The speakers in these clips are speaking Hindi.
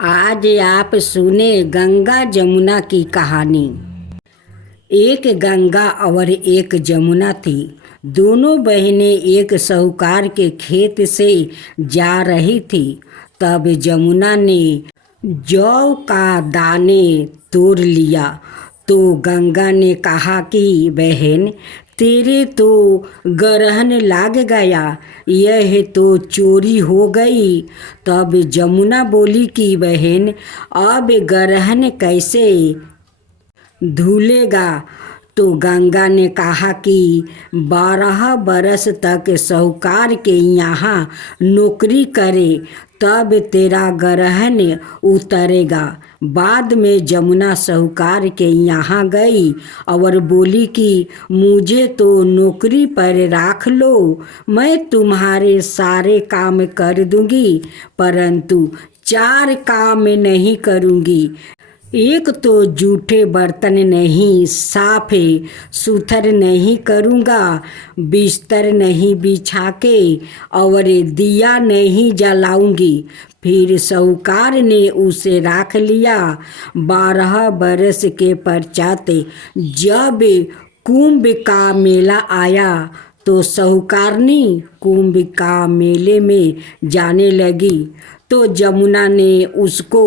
आज आप सुने गंगा जमुना की कहानी। एक गंगा और एक जमुना थी। दोनों बहनें एक साहूकार के खेत से जा रही थी। तब जमुना ने जौ का दाने तोड़ लिया तो गंगा ने कहा कि बहन, तेरे तो ग्रहण लाग गया, यह तो चोरी हो गई। तब जमुना बोली कि बहन, अब ग्रहण कैसे धुलेगा? तो गंगा ने कहा कि 12 बरस तक साहूकार के यहाँ नौकरी करे, तब तेरा ग्रहण उतरेगा। बाद में जमुना साहूकार के यहाँ गई और बोली कि मुझे तो नौकरी पर रख लो, मैं तुम्हारे सारे काम कर दूंगी, परंतु 4 काम नहीं करूंगी। एक तो जूठे बर्तन नहीं, साफे सुथर नहीं करूँगा, बिस्तर नहीं बिछा के और दिया नहीं जलाऊंगी। फिर साहूकार ने उसे रख लिया। 12 बरस के पश्चात जब कुंभ का मेला आया तो साहूकारनी कुंभ का मेले में जाने लगी। तो जमुना ने उसको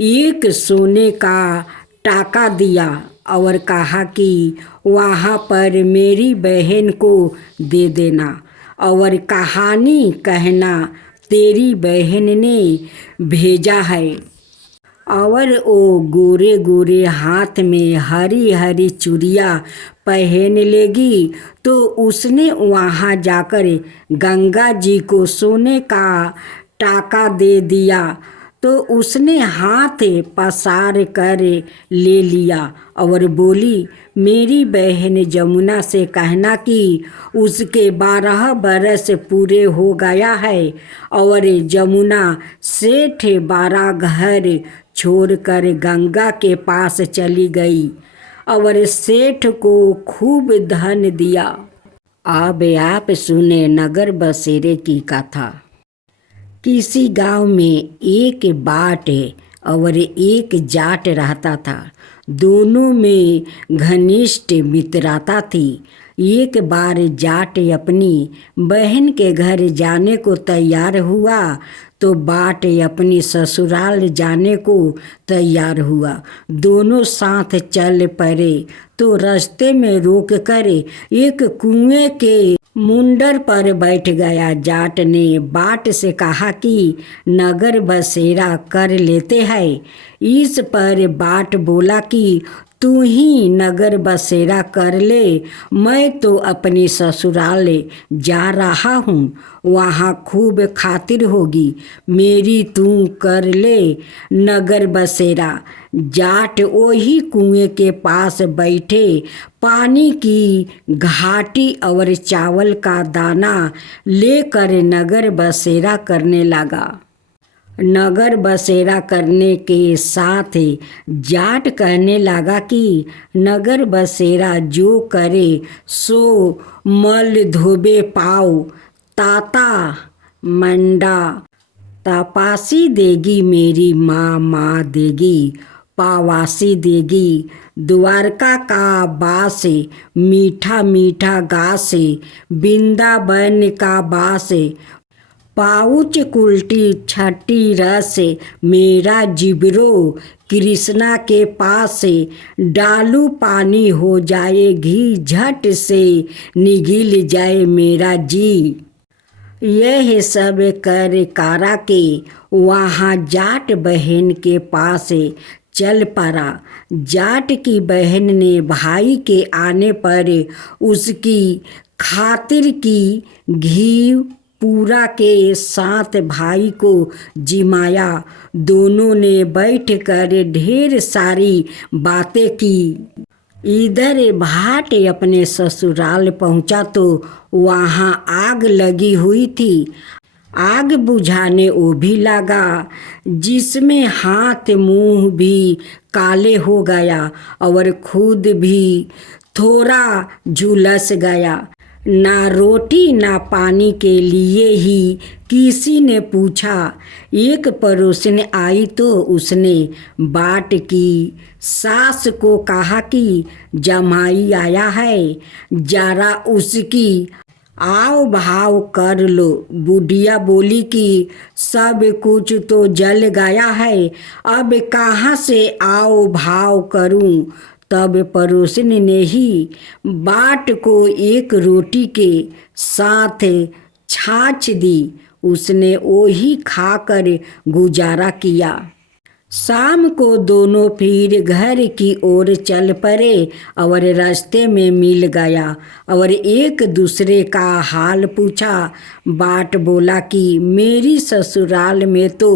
एक सोने का टाका दिया और कहा कि वहाँ पर मेरी बहन को दे देना और कहानी कहना तेरी बहन ने भेजा है। और वो गोरे गोरे हाथ में हरी हरी चूड़ियाँ पहन लेगी। तो उसने वहाँ जाकर गंगा जी को सोने का टाका दे दिया। तो उसने हाथ पसार कर ले लिया और बोली, मेरी बहन जमुना से कहना कि उसके 12 बरस पूरे हो गया है। और जमुना सेठ 12 घर छोड़कर गंगा के पास चली गई और सेठ को खूब धन दिया। अब आप सुने नगर बसेरे की कथा। किसी गांव में एक बाट और एक जाट रहता था। दोनों में घनिष्ठ मित्रता थी। एक बार जाट अपनी बहन के घर जाने को तैयार हुआ तो बाट अपनी ससुराल जाने को तैयार हुआ। दोनों साथ चल पड़े तो रास्ते में रोक कर एक कुएं के मुंडर पर बैठ गया। जाट ने बाट से कहा कि नगर बसेरा कर लेते हैं। इस पर बाट बोला कि तू ही नगर बसेरा कर ले, मैं तो अपनी ससुराल जा रहा हूँ, वहाँ खूब खातिर होगी, मेरी तू कर ले नगर बसेरा। जाट वही कुएं के पास बैठे पानी की घाटी और चावल का दाना लेकर नगर बसेरा करने लगा। नगर बसेरा करने के साथ जाट कहने लगा कि नगर बसेरा जो करे सो मल धोबे पाओ, ताता मंडा तपासी देगी, मेरी माँ देगी पावासी देगी। द्वारका का बास मीठा मीठा गास, वृंदावन का बास पाउच कुल्टी छठी रस, मेरा जिब्रो कृष्णा के पास, डालू पानी हो जाए घी, झट से निगल जाए मेरा जी। यह सब कर कारा के वहाँ जाट बहन के पास चल पड़ा। जाट की बहन ने भाई के आने पर उसकी खातिर की घी पूरा के साथ भाई को जिमाया। दोनों ने बैठकर ढेर सारी बातें की। इधर भाट अपने ससुराल पहुंचा तो वहाँ आग लगी हुई थी। आग बुझाने वो भी लगा, जिसमें हाथ मुंह भी काले हो गया और खुद भी थोड़ा झुलस गया। ना रोटी ना पानी के लिए ही किसी ने पूछा। एक पड़ोसन आई तो उसने बाट की। सास को कहा कि जमाई आया है, जरा उसकी आओ भाव कर लो। बुढ़िया बोली कि सब कुछ तो जल गया है, अब कहाँ से आओ भाव करूं। तब पड़ोसन ने ही बाट को एक रोटी के साथ छाछ दी। उसने वही खाकर गुजारा किया। शाम को दोनों फिर घर की ओर चल पड़े और रास्ते में मिल गया और एक दूसरे का हाल पूछा। बाट बोला कि मेरी ससुराल में तो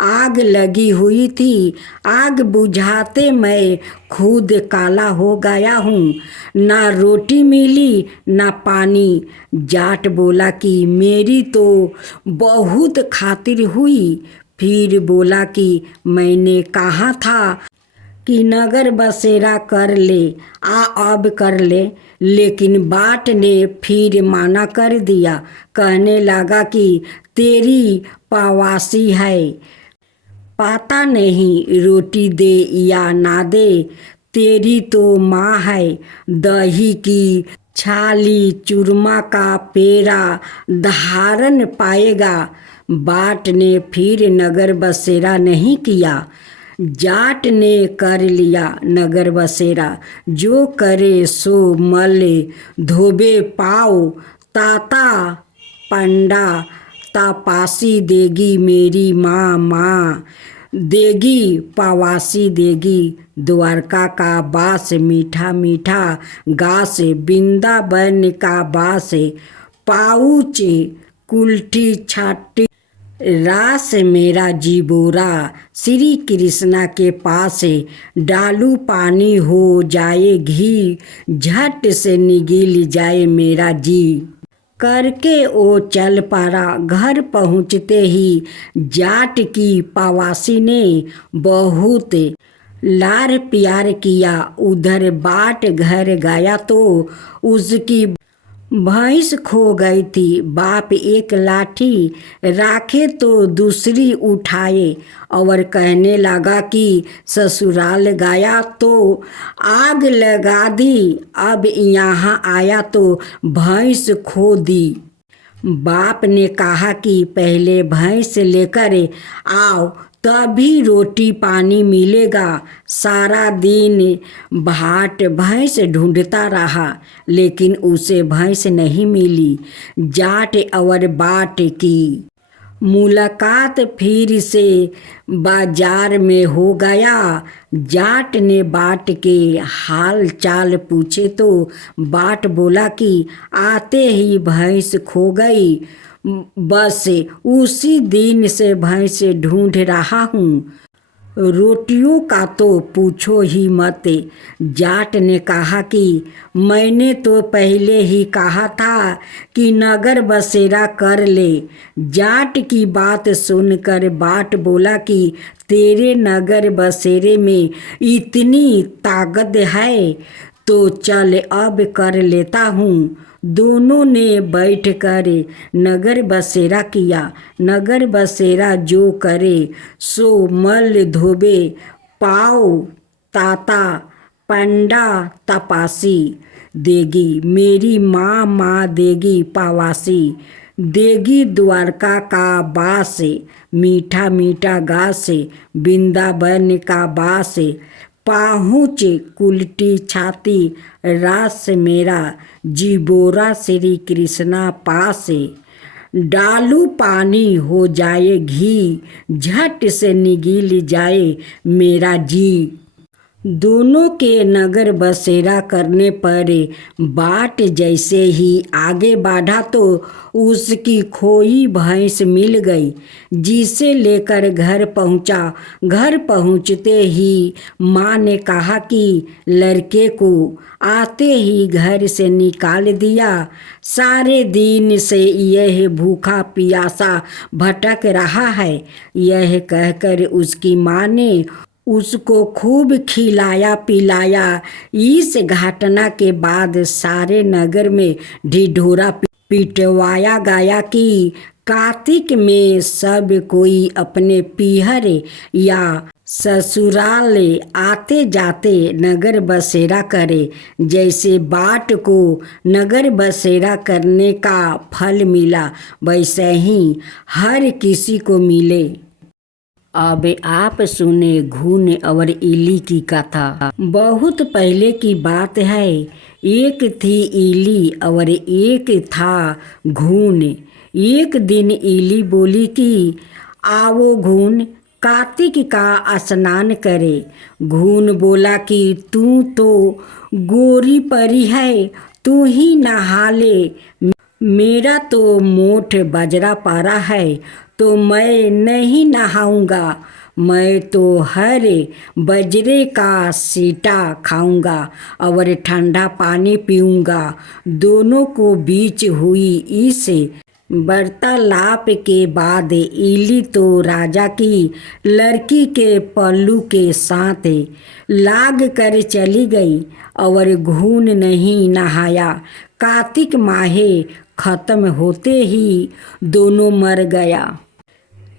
आग लगी हुई थी, आग बुझाते मैं खुद काला हो गया हूँ, ना रोटी मिली ना पानी। जाट बोला कि मेरी तो बहुत खातिर हुई। फिर बोला कि मैंने कहा था कि नगर बसेरा कर ले, अब कर ले, लेकिन बाट ने फिर माना कर दिया। कहने लगा कि तेरी पावासी है, पता नहीं रोटी दे या ना दे, तेरी तो माँ है। दही की छाली चूरमा का पेड़ा धारण पाएगा। बाट ने फिर नगर बसेरा नहीं किया, जाट ने कर लिया नगर बसेरा। जो करे सो मल धोबे पाओ, ताता पंडा तपासी देगी मेरी माँ, माँ देगी पावासी देगी। द्वारका का बास मीठा मीठा गास, वृंदावन का बास पाउच कुल्ठी छाटी रास, मेरा जीबोरा श्री कृष्णा के पास। डालू पानी हो जाए घी, झट से निगल जाए मेरा जी। करके वो चल पड़ा। घर पहुँचते ही जाट की पावासी ने बहुत लार प्यार किया। उधर बाट घर गया तो उसकी भैंस खो गई थी। बाप एक लाठी राखे तो दूसरी उठाए और कहने लगा कि ससुराल गया तो आग लगा दी, अब यहाँ आया तो भैंस खो दी। बाप ने कहा कि पहले भैंस लेकर आओ तभी रोटी पानी मिलेगा। सारा दिन भाट भैंस ढूंढता रहा, लेकिन उसे भैंस नहीं मिली। जाट और बाट की मुलाकात फिर से बाजार में हो गया। जाट ने बाट के हाल चाल पूछे तो बाट बोला कि आते ही भैंस खो गई, बस उसी दिन से भैंस ढूंढ रहा हूँ। रोटियों का तो पूछो ही मत। जाट ने कहा कि मैंने तो पहले ही कहा था कि नगर बसेरा कर ले। जाट की बात सुनकर बाट बोला कि तेरे नगर बसेरे में इतनी ताकत है तो चल अब कर लेता हूँ। दोनों ने बैठकर नगर बसेरा किया। नगर बसेरा जो करे सो मल धोबे पाओ, ताता पंडा तपासी देगी मेरी माँ, माँ देगी पावासी देगी। द्वारका का बास मीठा मीठा गास, वृंदावन का बास पाहुच कुल्टी छाती रास, मेरा जीबोरा श्री कृष्णा पास। डालू पानी हो जाए घी, झट से निगल जाए मेरा जी। दोनों के नगर बसेरा करने पर बाट जैसे ही आगे बढ़ा तो उसकी खोई भैंस मिल गई, जिसे लेकर घर पहुंचा। घर पहुंचते ही माँ ने कहा कि लड़के को आते ही घर से निकाल दिया। सारे दिन से यह भूखा प्यासा भटक रहा है। यह कहकर उसकी माँ ने उसको खूब खिलाया पिलाया। इस घटना के बाद सारे नगर में ढिढोरा पिटवाया गया कि कार्तिक में सब कोई अपने पीहर या ससुराल आते जाते नगर बसेरा करे, जैसे बाट को नगर बसेरा करने का फल मिला वैसे ही हर किसी को मिले। अब आप सुने घून और इली की कथा। बहुत पहले की बात है। एक थी इली और एक था घून। एक दिन इली बोली कि आओ घून, कार्तिक का स्नान करे। घून बोला कि तू तो गोरी परी है, तू ही नहा ले। मेरा तो मोट बजरा पड़ा है तो मैं नहीं नहाऊंगा। मैं तो हर बजरे का सीटा खाऊंगा और ठंडा पानी पीऊंगा। दोनों को बीच हुई इस वार्तालाप के बाद इली तो राजा की लड़की के पल्लू के साथ लाग कर चली गई और घून नहीं नहाया। कार्तिक माहे खत्म होते ही दोनों मर गया।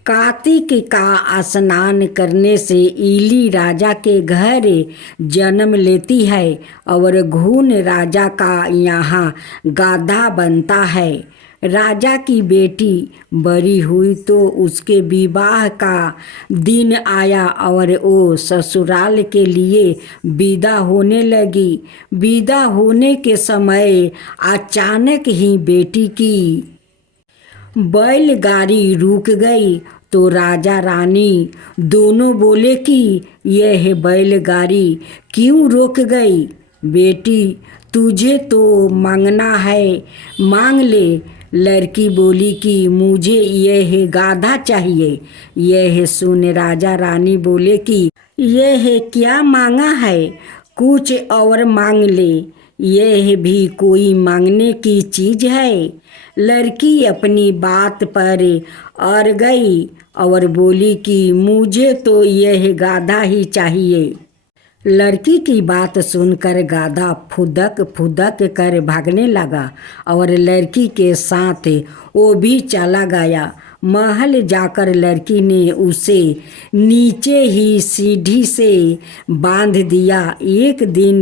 कार्तिक का स्नान करने से इली राजा के घर जन्म लेती है और घून राजा का यहाँ गाधा बनता है। राजा की बेटी बड़ी हुई तो उसके विवाह का दिन आया और वो ससुराल के लिए विदा होने लगी। विदा होने के समय अचानक ही बेटी की बैलगाड़ी रुक गई तो राजा रानी दोनों बोले कि यह बैलगाड़ी क्यों रुक गई। बेटी तुझे तो मांगना है, मांग ले। लड़की बोली कि मुझे यह गाधा चाहिए। यह सुन राजा रानी बोले कि यह क्या मांगा है, कुछ और मांग ले। यह भी कोई मांगने की चीज है। लड़की अपनी बात पर अड़ गई और बोली कि मुझे तो यह गाधा ही चाहिए। लड़की की बात सुनकर गाधा फुदक फुदक कर भागने लगा और लड़की के साथ वो भी चला गया। महल जाकर लड़की ने उसे नीचे ही सीढ़ी से बांध दिया। एक दिन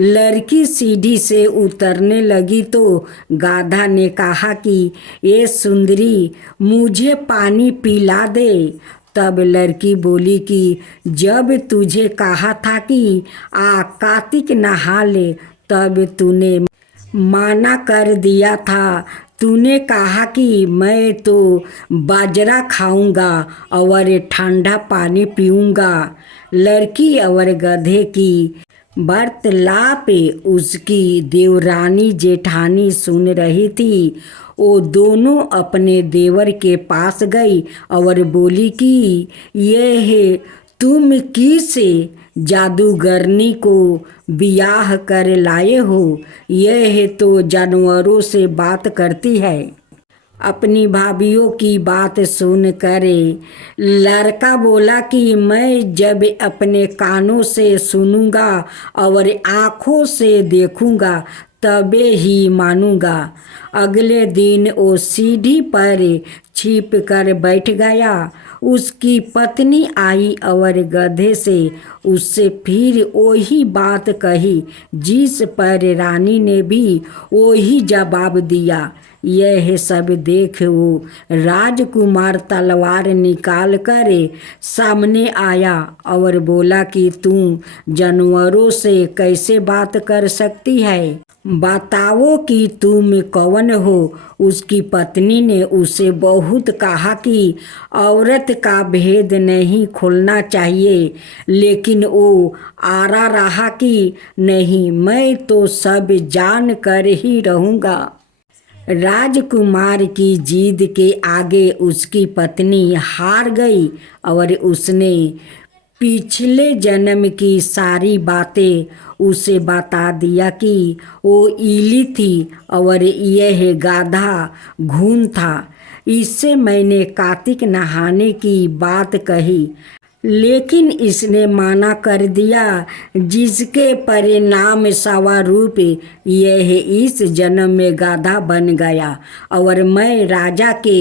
लड़की सीढ़ी से उतरने लगी तो गाधा ने कहा कि ये सुंदरी, मुझे पानी पिला दे। तब लड़की बोली कि जब तुझे कहा था कि कार्तिक नहा ले तब तूने माना कर दिया था। तूने कहा कि मैं तो बाजरा खाऊंगा और ठंडा पानी पीऊंगा। लड़की और गधे की वार्तालाप उसकी देवरानी जेठानी सुन रही थी। वो दोनों अपने देवर के पास गई और बोली कि यह तुम किस जादूगरनी को ब्याह कर लाए हो। यह तो जानवरों से बात करती है। अपनी भाभीयों की बात सुनकर लड़का बोला कि मैं जब अपने कानों से सुनूंगा और आँखों से देखूंगा तबे ही मानूंगा। अगले दिन वो सीढ़ी पर छिप कर बैठ गया। उसकी पत्नी आई और गधे से उससे फिर वही बात कही जिस पर रानी ने भी वही जवाब दिया। यह सब देख वो राजकुमार तलवार निकाल कर सामने आया और बोला कि तू जानवरों से कैसे बात कर सकती है, बताओ कि तुम कौन हो। उसकी पत्नी ने उसे बहुत कहा कि औरत का भेद नहीं खोलना चाहिए, लेकिन वो आरा रहा कि नहीं, मैं तो सब जान कर ही रहूँगा। राजकुमार की जिद के आगे उसकी पत्नी हार गई और उसने पिछले जन्म की सारी बातें उसे बता दिया कि वो इली थी और यह गाधा घून था। इससे मैंने कार्तिक नहाने की बात कही। लेकिन इसने माना कर दिया, जिसके परिणाम स्वरूप यह इस जन्म में गाधा बन गया और मैं राजा के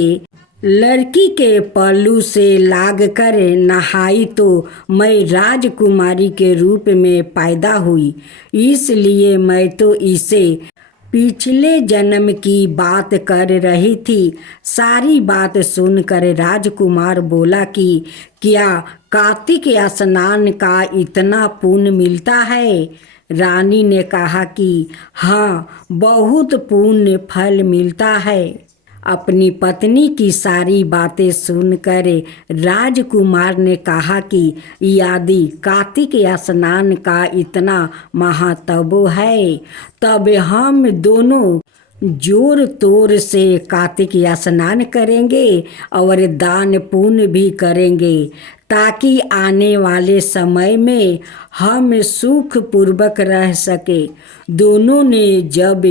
लड़की के पल्लू से लाग कर नहाई तो मैं राजकुमारी के रूप में पैदा हुई। इसलिए मैं तो इसे पिछले जन्म की बात कर रही थी। सारी बात सुनकर राजकुमार बोला कि क्या कार्तिक स्नान का इतना पुण्य मिलता है? रानी ने कहा कि हाँ, बहुत पुण्य फल मिलता है। अपनी पत्नी की सारी बातें सुनकर राजकुमार ने कहा कि यदि कार्तिक स्नान का इतना महात्म है, तब हम दोनों जोर तोर से कार्तिक स्नान करेंगे और दान पुण्य भी करेंगे, ताकि आने वाले समय में हम सुख पूर्वक रह सके। दोनों ने जब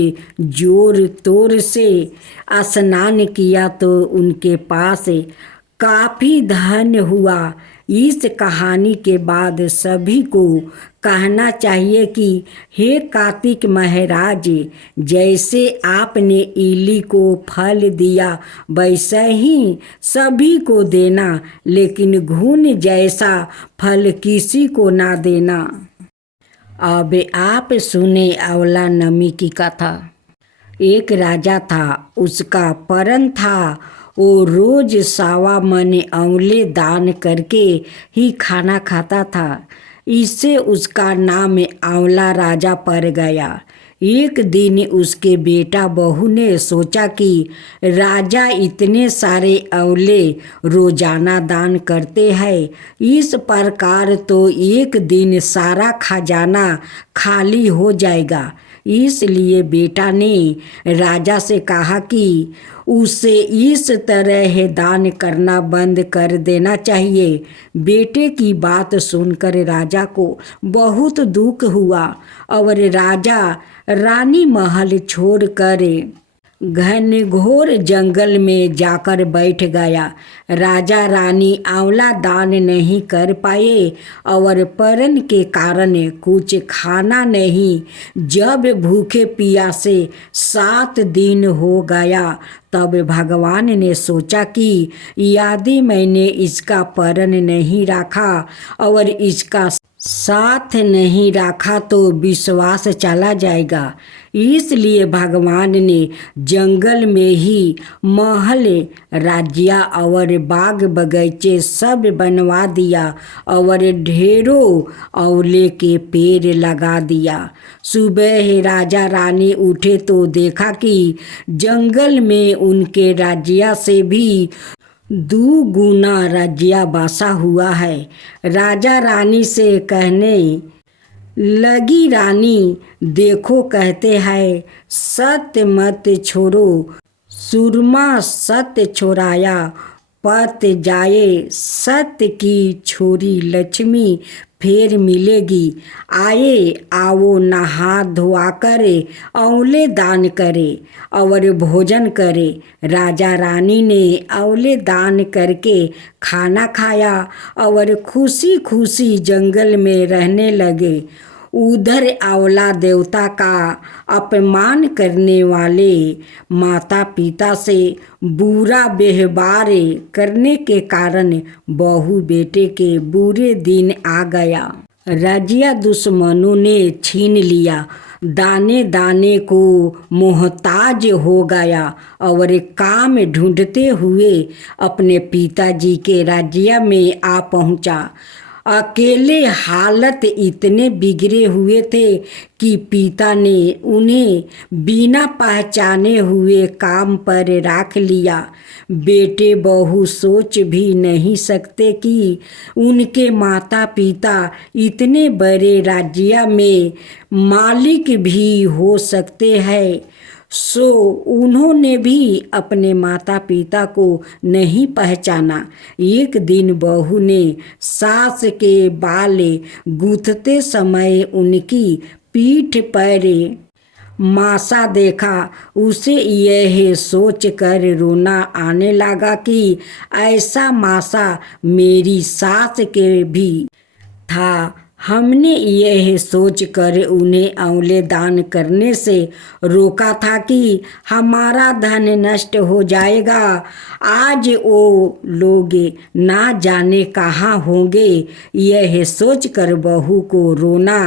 जोर तोर से स्नान किया तो उनके पास काफ़ी धन हुआ। इस कहानी के बाद सभी को कहना चाहिए कि हे कार्तिक महाराज, जैसे आपने इली को फल दिया वैसे ही सभी को देना, लेकिन घुन जैसा फल किसी को ना देना। अब आप सुने अवला नमी की कथा। एक राजा था, उसका परन था। वो रोज 1.25 मन आंवले दान करके ही खाना खाता था। इससे उसका नाम आंवला राजा पड़ गया। एक दिन उसके बेटा बहू ने सोचा कि राजा इतने सारे आंवले रोजाना दान करते हैं, इस प्रकार तो एक दिन सारा खजाना खाली हो जाएगा। इसलिए बेटा ने राजा से कहा कि उसे इस तरह दान करना बंद कर देना चाहिए। बेटे की बात सुनकर राजा को बहुत दुख हुआ और राजा रानी महल छोड़कर घनघोर जंगल में जाकर बैठ गया। राजा रानी आंवला दान नहीं कर पाए और परन के कारण कुछ खाना नहीं। जब भूखे प्यासे 7 दिन हो गया, तब भगवान ने सोचा कि यदि मैंने इसका परन नहीं रखा और इसका साथ नहीं रखा तो विश्वास चला जाएगा। इसलिए भगवान ने जंगल में ही महल, राज्य और बाग बगीचे सब बनवा दिया और ढेरों आंवले के पेड़ लगा दिया। सुबह राजा रानी उठे तो देखा कि जंगल में उनके राज्य से भी 2 गुना राज्य बसा हुआ है। राजा रानी से कहने लगी, रानी देखो, कहते हैं सत्य मत छोड़ो, सुरमा सत्य छोड़ाया पत जाए, सत्य की छोरी लक्ष्मी फिर मिलेगी। आए आओ नहा धोआ करे, आंवले दान करे और भोजन करे। राजा रानी ने आंवले दान करके खाना खाया और खुशी खुशी जंगल में रहने लगे। उधर आंवला देवता का अपमान करने वाले माता पिता से बुरा व्यवहार करने के कारण बहू बेटे के बुरे दिन आ गया। राज्य दुश्मनों ने छीन लिया, दाने दाने को मोहताज हो गया और काम ढूंढते हुए अपने पिताजी के राज्य में आ पहुंचा। अकेले हालत इतने बिगड़े हुए थे कि पिता ने उन्हें बिना पहचाने हुए काम पर रख लिया। बेटे बहू सोच भी नहीं सकते कि उनके माता पिता इतने बड़े राज्य में मालिक भी हो सकते हैं। सो उन्होंने भी अपने माता पिता को नहीं पहचाना। एक दिन बहू ने सास के बाल गूंथते समय उनकी पीठ पर मासा देखा, उसे यह सोच कर रोना आने लगा कि ऐसा मासा मेरी सास के भी था। हमने यह सोच कर उन्हें आंवले दान करने से रोका था कि हमारा धन नष्ट हो जाएगा। आज वो लोग ना जाने कहाँ होंगे। यह सोचकर बहू को रोना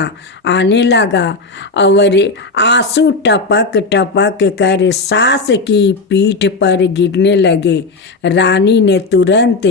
आने लगा और आंसू टपक टपक कर सास की पीठ पर गिरने लगे। रानी ने तुरंत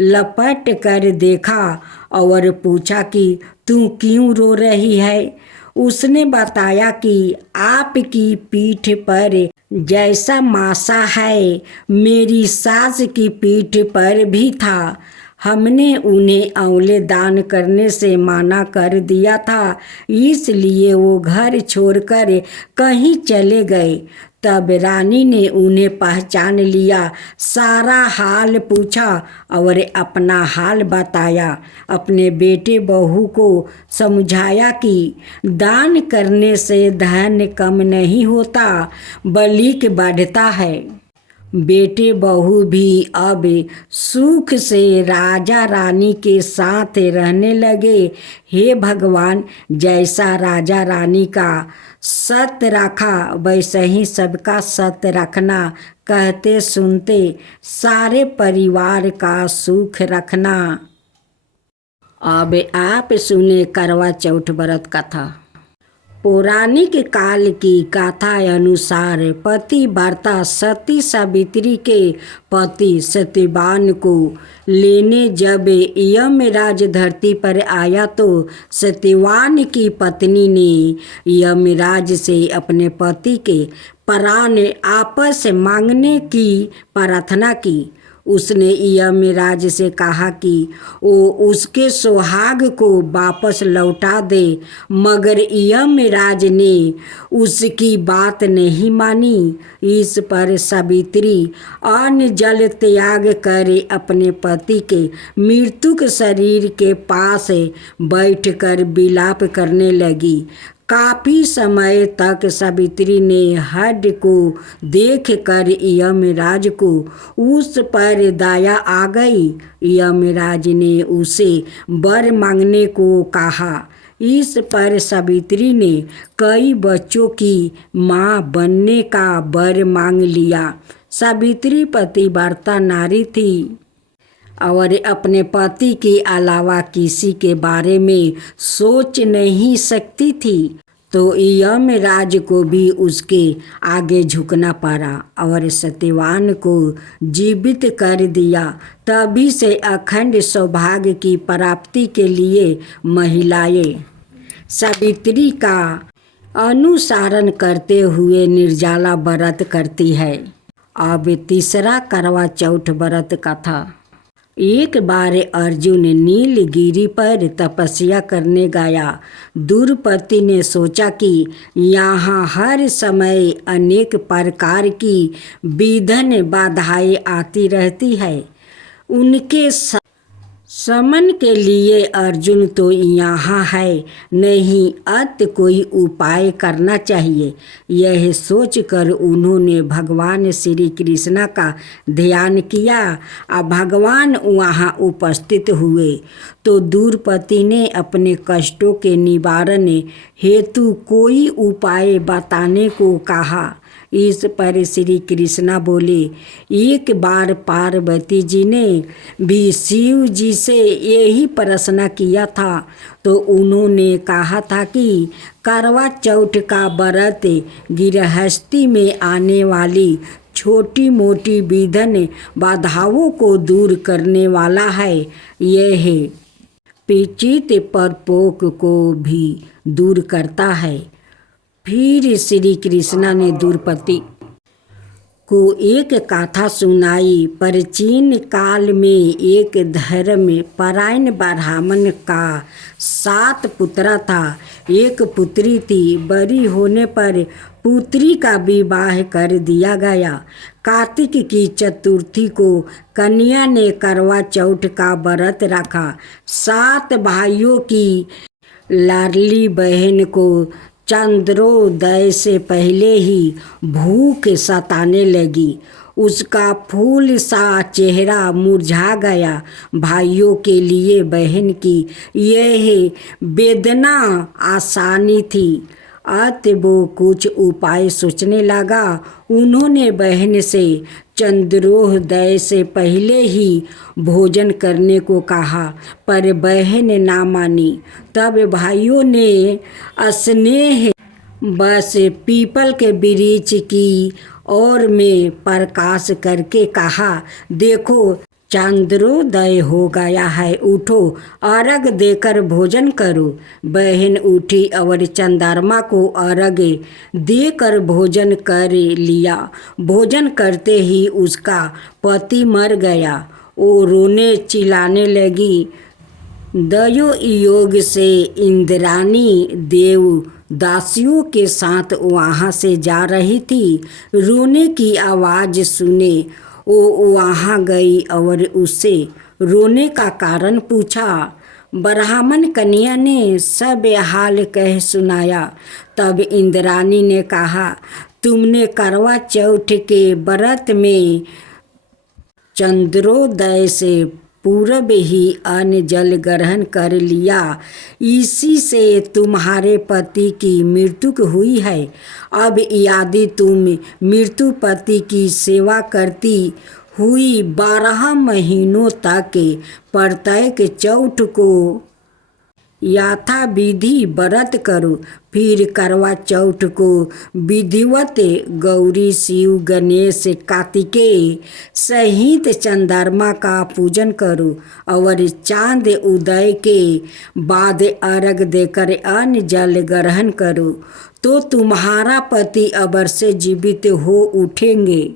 लपट कर देखा और पूछा कि तू क्यों रो रही है। उसने बताया कि आपकी पीठ पर जैसा मासा है मेरी सास की पीठ पर भी था। हमने उन्हें आंवले दान करने से मना कर दिया था, इसलिए वो घर छोड़कर कहीं चले गए। तब रानी ने उन्हें पहचान लिया, सारा हाल पूछा और अपना हाल बताया। अपने बेटे बहू को समझाया कि दान करने से धन कम नहीं होता बल्कि बढ़ता है। बेटे बहू भी अब सुख से राजा रानी के साथ रहने लगे। हे भगवान, जैसा राजा रानी का सत्य रखा वैसे ही सबका सत्य रखना। कहते सुनते सारे परिवार का सुख रखना। अब आप सुने करवा चौथ व्रत कथा। पौराणिक काल की कथा अनुसार पतिव्रता सती सावित्री के पति सत्यवान को लेने जब यमराज धरती पर आया तो सत्यवान की पत्नी ने यमराज से अपने पति के प्राण आपस मांगने की प्रार्थना की। उसने यमराज से कहा कि वो उसके सुहाग को वापस लौटा दे, मगर यमराज ने उसकी बात नहीं मानी। इस पर सावित्री अन्न जल त्याग कर अपने पति के मृतक शरीर के पास बैठकर विलाप करने लगी। काफी समय तक सावित्री ने हड को देख कर यमराज को उस पर दया आ गई। यमराज ने उसे वर मांगने को कहा। इस पर सावित्री ने कई बच्चों की माँ बनने का वर मांग लिया। सावित्री पतिव्रता नारी थी और अपने पति के अलावा किसी के बारे में सोच नहीं सकती थी, तो यमराज को भी उसके आगे झुकना पड़ा और सत्यवान को जीवित कर दिया। तभी से अखंड सौभाग्य की प्राप्ति के लिए महिलाएं सावित्री का अनुसरण करते हुए निर्जला व्रत करती है। अब तीसरा करवा चौथ व्रत कथा। एक बार अर्जुन नीलगिरी पर तपस्या करने गया। द्रौपदी ने सोचा कि यहाँ हर समय अनेक प्रकार की विघ्न बाधाएं आती रहती है। उनके शमन के लिए अर्जुन तो यहाँ है, नहीं अत कोई उपाय करना चाहिए। यह सोचकर उन्होंने भगवान श्री कृष्ण का ध्यान किया। अब भगवान वहाँ उपस्थित हुए तो द्रौपदी ने अपने कष्टों के निवारण हेतु कोई उपाय बताने को कहा। इस पर श्री कृष्णा बोले, एक बार पार्वती जी ने भी शिव जी से यही प्रश्न किया था, तो उन्होंने कहा था कि करवा चौथ का व्रत गृहस्थी में आने वाली छोटी मोटी विघ्न बाधाओं को दूर करने वाला है। यह पिचित परपोक को भी दूर करता है। फिर श्री कृष्ण ने द्रौपदी को एक कथा सुनाई। प्राचीन काल में एक धर्म परायण ब्राह्मण का 7 पुत्र था। एक पुत्री थी। बड़ी होने पर पुत्री का विवाह कर दिया गया। कार्तिक की चतुर्थी को कन्या ने करवा चौथ का व्रत रखा। 7 भाइयों की लाडली बहन को चंद्रोदय से पहले ही भूख सताने लगी। उसका फूल सा चेहरा मुरझा गया। भाइयों के लिए बहन की यह वेदना आसानी थी। अत वो कुछ उपाय सोचने लगा। उन्होंने बहन से चंद्रोदय से पहले ही भोजन करने को कहा, पर बहन ना मानी। तब भाइयों ने स्नेह बस पीपल के वृक्ष की ओर में प्रकाश करके कहा, देखो चंद्रोदय हो गया है, उठो अर्घ देकर भोजन करो। बहन उठी और चंद्रमा को अर्घ देकर भोजन कर लिया। भोजन करते ही उसका पति मर गया। वो रोने चिल्लाने लगी। दयो योग से इंद्राणी देव दासियों के साथ वहाँ से जा रही थी। रोने की आवाज़ सुने वो वहाँ गई और उससे रोने का कारण पूछा। ब्राह्मण कन्या ने सब हाल कह सुनाया। तब इंद्राणी ने कहा, तुमने करवा चौथ के व्रत में चंद्रोदय से पूर्व ही अन्न जल ग्रहण कर लिया, इसी से तुम्हारे पति की मृत्यु हुई है। अब यदि तुम मृत्यु पति की सेवा करती हुई 12 महीनों तक प्रत्येक चौथ को यथा विधि व्रत करो, फिर करवा चौथ को विधिवत गौरी शिव गणेश कार्तिकेय सहित चंद्रमा का पूजन करो और चांद उदय के बाद अर्घ देकर अन्न जल ग्रहण करो, तो तुम्हारा पति अवश्य जीवित हो उठेंगे।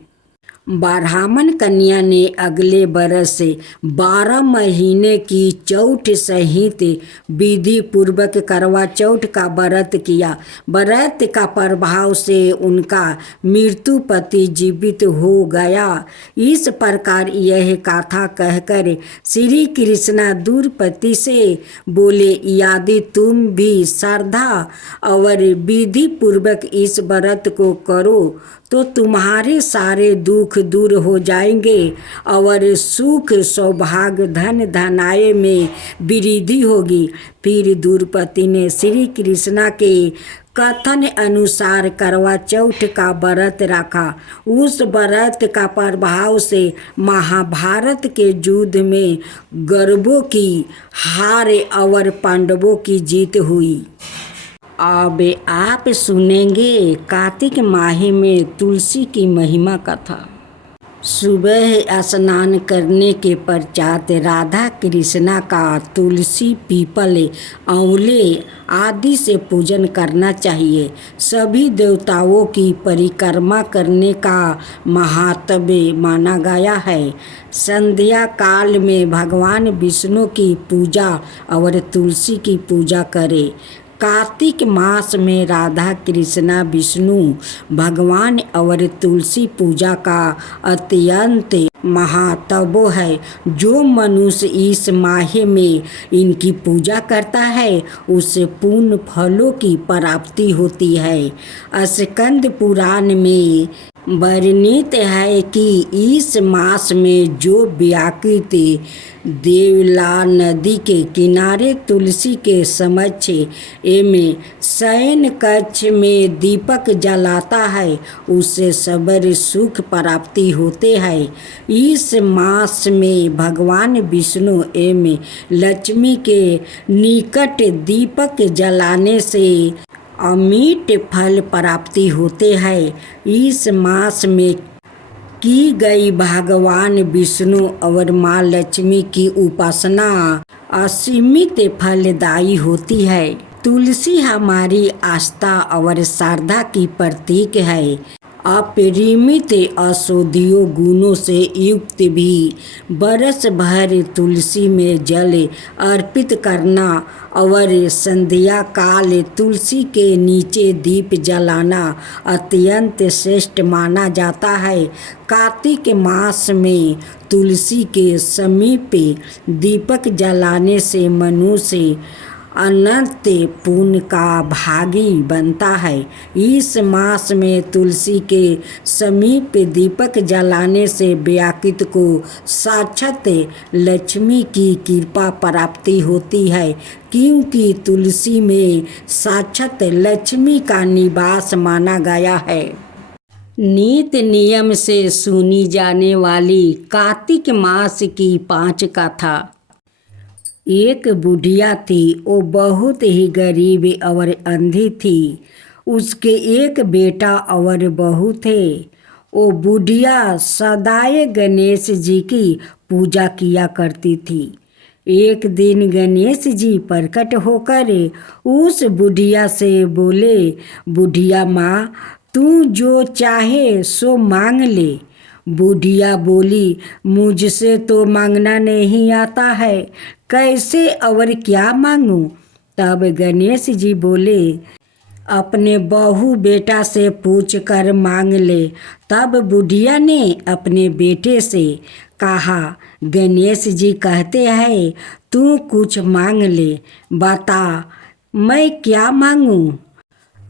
ब्राह्मण कन्या ने अगले बरस 12 महीने की चौथ सहित विधि पूर्वक करवा चौथ का व्रत किया। व्रत का प्रभाव से उनका मृत्यु पति जीवित हो गया। इस प्रकार यह कथा कहकर श्री कृष्ण द्रौपदी से बोले, यदि तुम भी श्रद्धा और विधि पूर्वक इस व्रत को करो तो तुम्हारे सारे दुख दूर हो जाएंगे और सुख सौभाग्य धन धनाय में वृद्धि होगी। फिर द्रौपदी ने श्री कृष्ण के कथन अनुसार करवा चौथ का व्रत रखा। उस व्रत का प्रभाव से महाभारत के युद्ध में गौरवों की हार और पांडवों की जीत हुई। अब आप सुनेंगे कार्तिक माह में तुलसी की महिमा कथा। सुबह स्नान करने के पश्चात राधा कृष्णा का तुलसी पीपल आंवले आदि से पूजन करना चाहिए। सभी देवताओं की परिक्रमा करने का महात्म्य माना गया है। संध्या काल में भगवान विष्णु की पूजा और तुलसी की पूजा करें। कार्तिक मास में राधा कृष्णा विष्णु भगवान और तुलसी पूजा का अत्यंत महात्म्य है। जो मनुष्य इस माह में इनकी पूजा करता है उसे पूर्ण फलों की प्राप्ति होती है। स्कंद पुराण में वर्णित है कि इस मास में जो व्यक्ति देवला नदी के किनारे तुलसी के समक्ष एवं शयन कक्ष में दीपक जलाता है उसे सबर सुख प्राप्ति होते हैं। इस मास में भगवान विष्णु एवं लक्ष्मी के निकट दीपक जलाने से अमिट फल प्राप्ति होते हैं। इस मास में की गई भगवान विष्णु और माँ लक्ष्मी की उपासना असीमित फलदायी होती है। तुलसी हमारी आस्था और श्रद्धा की प्रतीक है। अपरिमित औषधीय गुणों से युक्त भी बरस भर तुलसी में जल अर्पित करना और संध्या काल तुलसी के नीचे दीप जलाना अत्यंत श्रेष्ठ माना जाता है। कार्तिक मास में तुलसी के समीप दीपक जलाने से मनुष्य अनंत पुण्य का भागी बनता है। इस मास में तुलसी के समीप दीपक जलाने से व्याकृत को साक्षात लक्ष्मी की कृपा प्राप्ति होती है, क्योंकि तुलसी में साक्षात लक्ष्मी का निवास माना गया है। नित नियम से सुनी जाने वाली कार्तिक मास की 5 कथा। एक बुढ़िया थी, वो बहुत ही गरीब और अंधी थी। उसके एक बेटा और बहू थे। वो बुढ़िया सदाए गणेश जी की पूजा किया करती थी। एक दिन गणेश जी प्रकट होकर उस बुढ़िया से बोले, बुढ़िया माँ, तू जो चाहे सो मांग ले। बुढ़िया बोली, मुझसे तो मांगना नहीं आता है, कैसे और क्या मांगूं? तब गणेश जी बोले, अपने बहू बेटा से पूछ कर मांग ले। तब बुढ़िया ने अपने बेटे से कहा, गणेश जी कहते हैं तू कुछ मांग ले, बता मैं क्या मांगूं?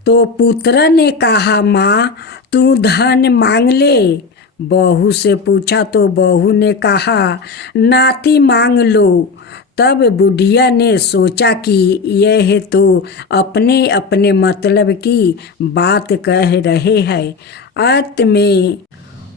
तो पुत्र ने कहा, माँ तू धन मांग ले। बहू से पूछा तो बहू ने कहा, नाती मांग लो। तब बुढ़िया ने सोचा कि यह तो अपने अपने मतलब की बात कह रहे हैं। अंत में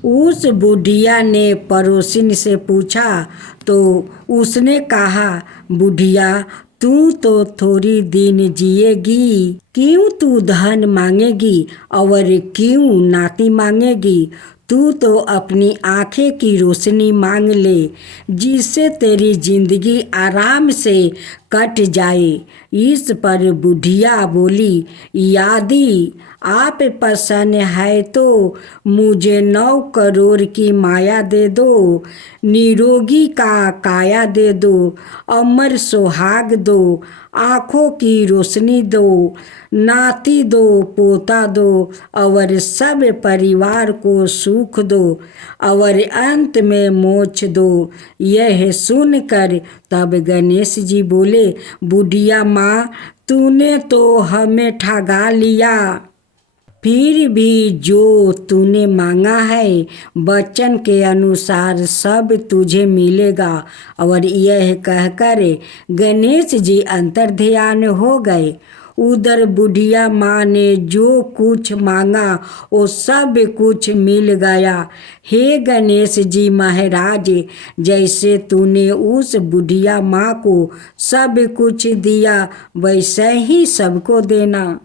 उस बुढ़िया ने पड़ोसिन से पूछा तो उसने कहा, बुढ़िया तू तो थोड़ी दिन जिएगी, क्यों तू धन मांगेगी और क्यों नाती मांगेगी? तू तो अपनी आंखें की रोशनी मांग ले, जिससे तेरी जिंदगी आराम से कट जाए। इस पर बुढ़िया बोली, यदि आप पसंद है तो मुझे 9 करोड़ की माया दे दो, निरोगी का काया दे दो, अमर सुहाग दो, आँखों की रोशनी दो, नाती दो, पोता दो और सब परिवार को सुख दो और अंत में मोक्ष दो। यह सुनकर तब गणेश जी बोले, बुढ़िया माँ, तूने तो हमें ठगा लिया। फिर भी जो तूने मांगा है वचन के अनुसार सब तुझे मिलेगा। और यह कहकर गणेश जी अंतर्ध्यान हो गए। उधर बुढ़िया माँ ने जो कुछ मांगा वो सब कुछ मिल गया। हे गणेश जी महाराज, जैसे तूने उस बुढ़िया माँ को सब कुछ दिया वैसे ही सबको देना।